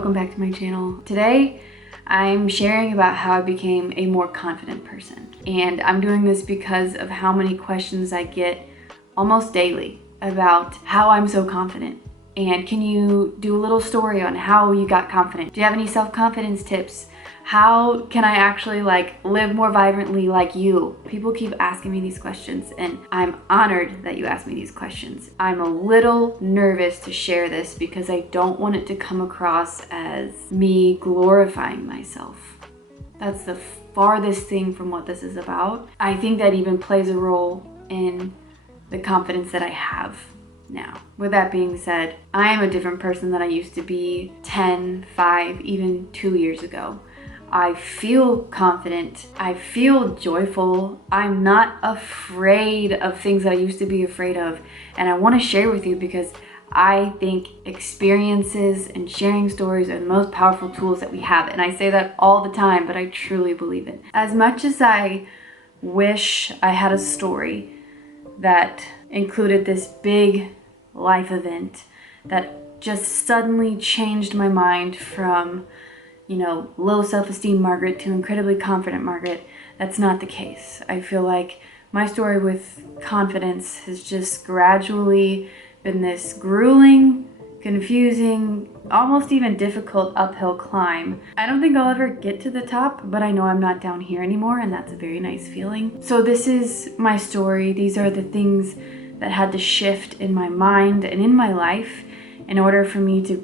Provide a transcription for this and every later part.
welcome back to my channel. Today, I'm sharing about how I became a more confident person. And I'm doing this because of how many questions I get almost daily about how I'm so confident. And can you do a little story on how you got confident? Do you have any self-confidence tips? How can I actually live more vibrantly like you? People keep asking me these questions and I'm honored that you asked me these questions. I'm a little nervous to share this because I don't want it to come across as me glorifying myself. That's the farthest thing from what this is about. I think that even plays a role in the confidence that I have now. With that being said, I am a different person than I used to be 10, 5, even 2 years ago. I feel confident. I feel joyful. I'm not afraid of things that I used to be afraid of. And I want to share with you because I think experiences and sharing stories are the most powerful tools that we have. And I say that all the time, but I truly believe it. As much as I wish I had a story that included this big life event that just suddenly changed my mind from low self-esteem Margaret to incredibly confident Margaret, that's not the case. I feel like my story with confidence has just gradually been this grueling, confusing, almost even difficult uphill climb. I don't think I'll ever get to the top, but I know I'm not down here anymore, and that's a very nice feeling. So this is my story. These are the things that had to shift in my mind and in my life in order for me to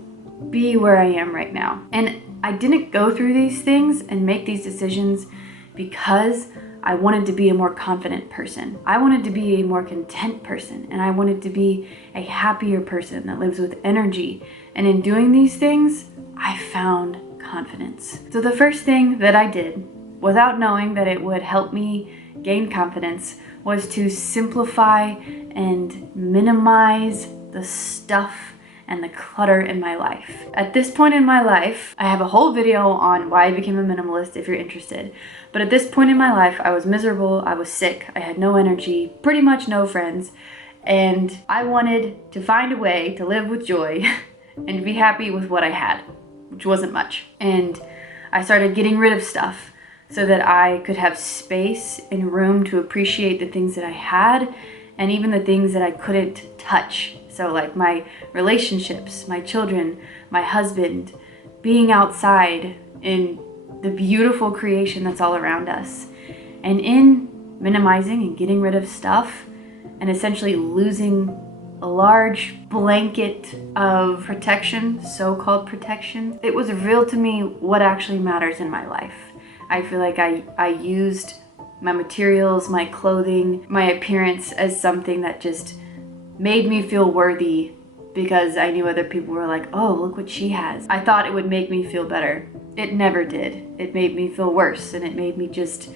be where I am right now. And I didn't go through these things and make these decisions because I wanted to be a more confident person. I wanted to be a more content person, and I wanted to be a happier person that lives with energy. And in doing these things, I found confidence. So the first thing that I did, without knowing that it would help me gain confidence, was to simplify and minimize the stuff and the clutter in my life. At this point in my life, I have a whole video on why I became a minimalist if you're interested. But at this point in my life, I was miserable, I was sick, I had no energy, pretty much no friends, and I wanted to find a way to live with joy and be happy with what I had, which wasn't much. And I started getting rid of stuff so that I could have space and room to appreciate the things that I had and even the things that I couldn't touch. So like my relationships, my children, my husband, being outside in the beautiful creation that's all around us. And in minimizing and getting rid of stuff and essentially losing a large blanket of protection, so-called protection, it was revealed to me what actually matters in my life. I feel like I used my materials, my clothing, my appearance as something that just made me feel worthy because I knew other people were like, oh, look what she has. I thought it would make me feel better. It never did. It made me feel worse, and it made me just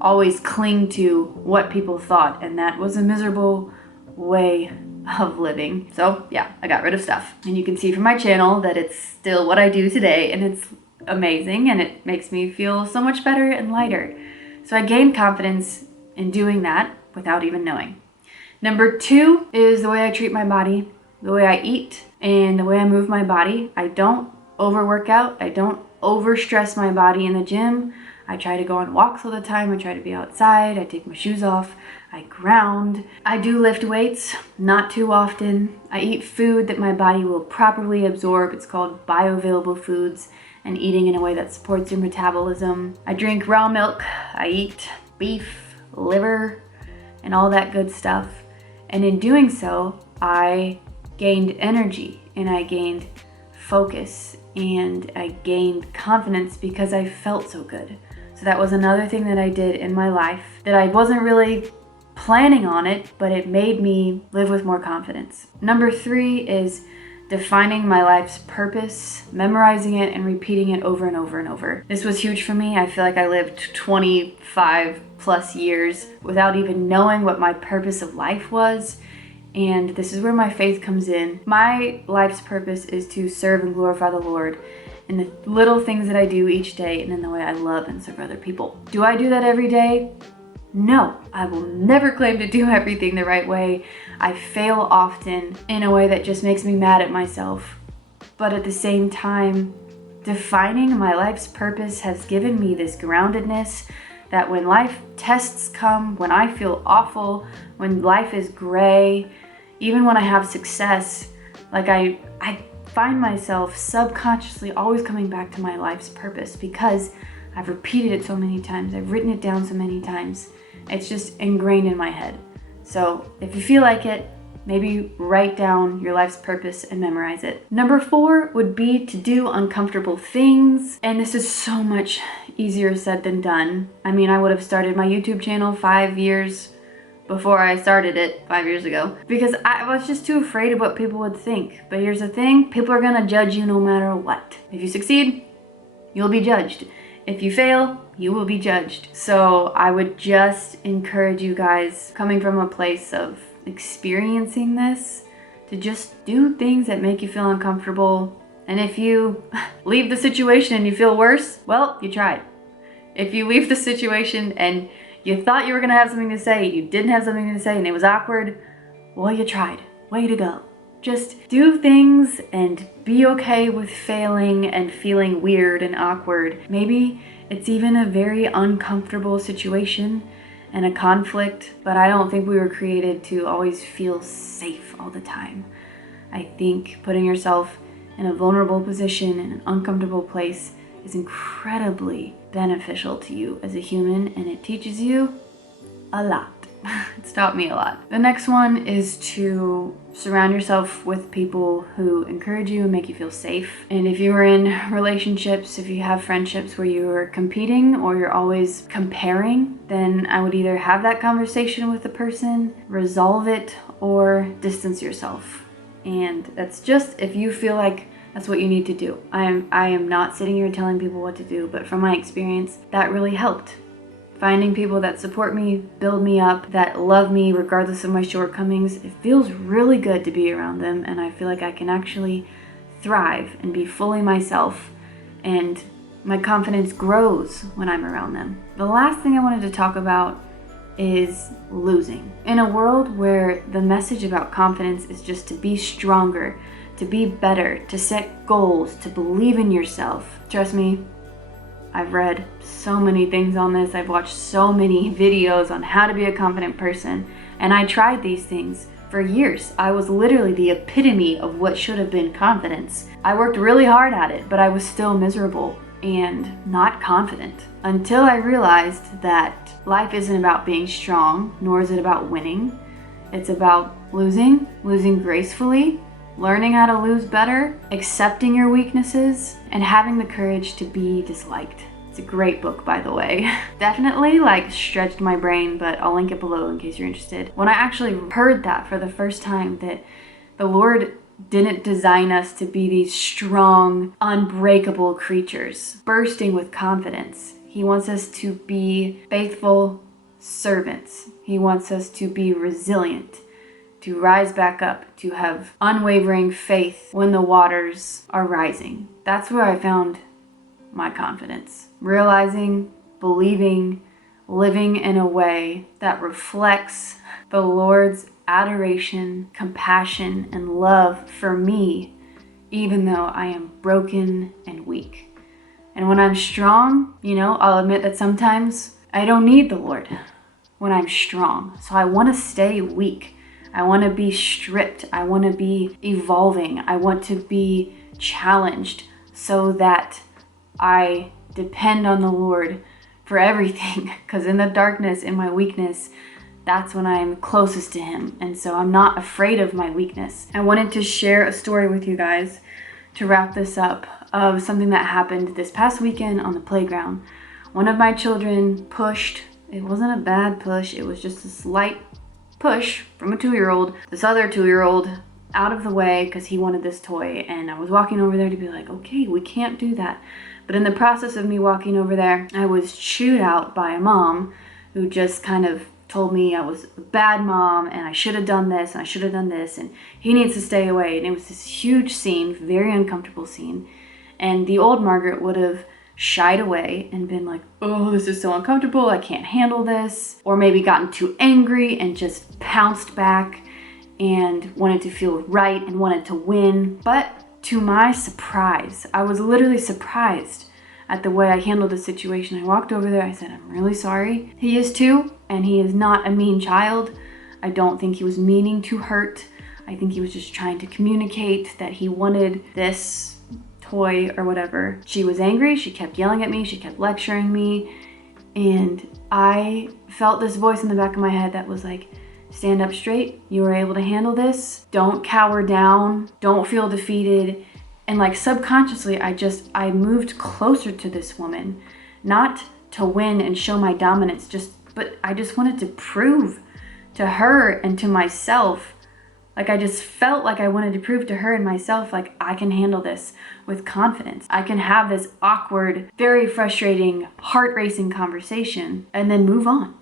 always cling to what people thought, and that was a miserable way of living. So yeah, I got rid of stuff. And you can see from my channel that it's still what I do today, and it's amazing, and it makes me feel so much better and lighter. So I gained confidence in doing that without even knowing. Number 2 is the way I treat my body, the way I eat, and the way I move my body. I don't overwork out. I don't overstress my body in the gym. I try to go on walks all the time. I try to be outside. I take my shoes off. I ground. I do lift weights, not too often. I eat food that my body will properly absorb. It's called bioavailable foods, and eating in a way that supports your metabolism. I drink raw milk. I eat beef, liver, and all that good stuff. And in doing so, I gained energy and I gained focus and I gained confidence because I felt so good. So that was another thing that I did in my life that I wasn't really planning on it, but it made me live with more confidence. Number 3 is defining my life's purpose, memorizing it and repeating it over and over and over. This was huge for me. I feel like I lived 25 plus years without even knowing what my purpose of life was. And this is where my faith comes in. My life's purpose is to serve and glorify the Lord in the little things that I do each day and in the way I love and serve other people. Do I do that every day? No, I will never claim to do everything the right way. I fail often in a way that just makes me mad at myself. But at the same time, defining my life's purpose has given me this groundedness that when life tests come, when I feel awful, when life is gray, even when I have success, like I find myself subconsciously always coming back to my life's purpose because I've repeated it so many times. I've written it down so many times. It's just ingrained in my head. So if you feel like it, maybe write down your life's purpose and memorize it. Number 4 would be to do uncomfortable things. And this is so much easier said than done. I mean, I would have started my YouTube channel 5 years before I started it 5 years ago because I was just too afraid of what people would think. But here's the thing, people are gonna judge you no matter what. If you succeed, you'll be judged. If you fail, you will be judged. So I would just encourage you guys, coming from a place of experiencing this, to just do things that make you feel uncomfortable. And if you leave the situation and you feel worse, well, you tried. If you leave the situation and you thought you were gonna have something to say, you didn't have something to say, and it was awkward, well, you tried. Way to go. Just do things and be okay with failing and feeling weird and awkward. Maybe it's even a very uncomfortable situation and a conflict, but I don't think we were created to always feel safe all the time. I think putting yourself in a vulnerable position in an uncomfortable place is incredibly beneficial to you as a human, and it teaches you a lot. It's taught me a lot. The next one is to surround yourself with people who encourage you and make you feel safe. And if you are in relationships, if you have friendships where you are competing or you're always comparing, then I would either have that conversation with the person, resolve it, or distance yourself. And that's just if you feel like that's what you need to do. I am not sitting here telling people what to do, but from my experience, that really helped. Finding people that support me, build me up, that love me regardless of my shortcomings, it feels really good to be around them, and I feel like I can actually thrive and be fully myself, and my confidence grows when I'm around them. The last thing I wanted to talk about is losing. In a world where the message about confidence is just to be stronger, to be better, to set goals, to believe in yourself, trust me, I've read so many things on this. I've watched so many videos on how to be a confident person, and I tried these things for years. I was literally the epitome of what should have been confidence. I worked really hard at it, but I was still miserable and not confident until I realized that life isn't about being strong, nor is it about winning. It's about losing gracefully, learning how to lose better, accepting your weaknesses, and having the courage to be disliked. It's a great book, by the way. Definitely stretched my brain, but I'll link it below in case you're interested. When I actually heard that for the first time, that the Lord didn't design us to be these strong, unbreakable creatures, bursting with confidence. He wants us to be faithful servants. He wants us to be resilient, to rise back up, to have unwavering faith when the waters are rising. That's where I found my confidence. Realizing, believing, living in a way that reflects the Lord's adoration, compassion, and love for me, even though I am broken and weak. And when I'm strong, I'll admit that sometimes I don't need the Lord when I'm strong. So I want to stay weak. I want to be stripped. I want to be evolving. I want to be challenged so that I depend on the Lord for everything. Because in the darkness, in my weakness, that's when I'm closest to Him. And so I'm not afraid of my weakness. I wanted to share a story with you guys to wrap this up of something that happened this past weekend on the playground. One of my children pushed. It wasn't a bad push. It was just a slight push from a 2-year-old, this other 2-year-old out of the way because he wanted this toy. And I was walking over there to be like, okay, we can't do that. But in the process of me walking over there, I was chewed out by a mom who just kind of told me I was a bad mom and I should have done this and I should have done this and he needs to stay away. And it was this huge scene, very uncomfortable scene. And the old Margaret would have shied away and been like, oh, this is so uncomfortable, I can't handle this. Or maybe gotten too angry and just pounced back and wanted to feel right and wanted to win. But to my surprise, I was literally surprised at the way I handled the situation. I walked over there, I said, I'm really sorry. He is too, and he is not a mean child. I don't think he was meaning to hurt. I think he was just trying to communicate that he wanted this toy or whatever. She was angry, she kept yelling at me, she kept lecturing me, and I felt this voice in the back of my head that was like, stand up straight, you were able to handle this, don't cower down, don't feel defeated. And like subconsciously, I moved closer to this woman, not to win and show my dominance, but I just wanted to prove to her and to myself, like I just felt like I wanted to prove to her and myself, like I can handle this with confidence. I can have this awkward, very frustrating, heart-racing conversation and then move on.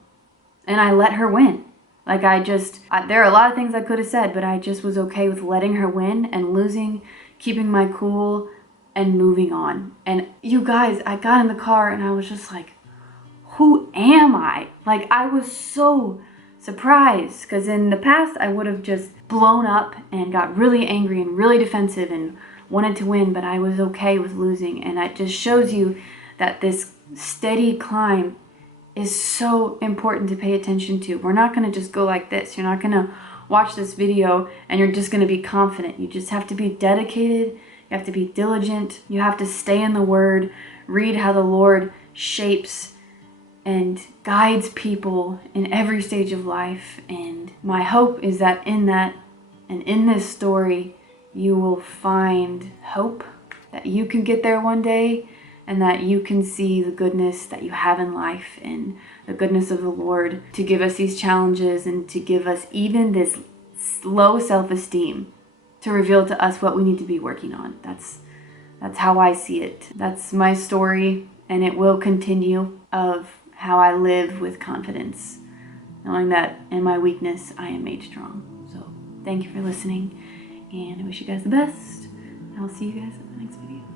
And I let her win. Like there are a lot of things I could have said, but I just was okay with letting her win and losing, keeping my cool and moving on. And you guys, I got in the car and I was just like, who am I? Like I was so surprised, because in the past I would have just blown up and got really angry and really defensive and wanted to win, but I was okay with losing. And it just shows you that this steady climb is so important to pay attention to. We're not going to just go like this. You're not going to watch this video and you're just going to be confident. You just have to be dedicated. You have to be diligent. You have to stay in the Word, read how the Lord shapes and guides people in every stage of life. And my hope is that in this story, you will find hope, that you can get there one day, and that you can see the goodness that you have in life and the goodness of the Lord to give us these challenges and to give us even this low self-esteem, to reveal to us what we need to be working on. That's how I see it. That's my story, and it will continue, of how I live with confidence, knowing that in my weakness, I am made strong. So thank you for listening, and I wish you guys the best. I'll see you guys in the next video.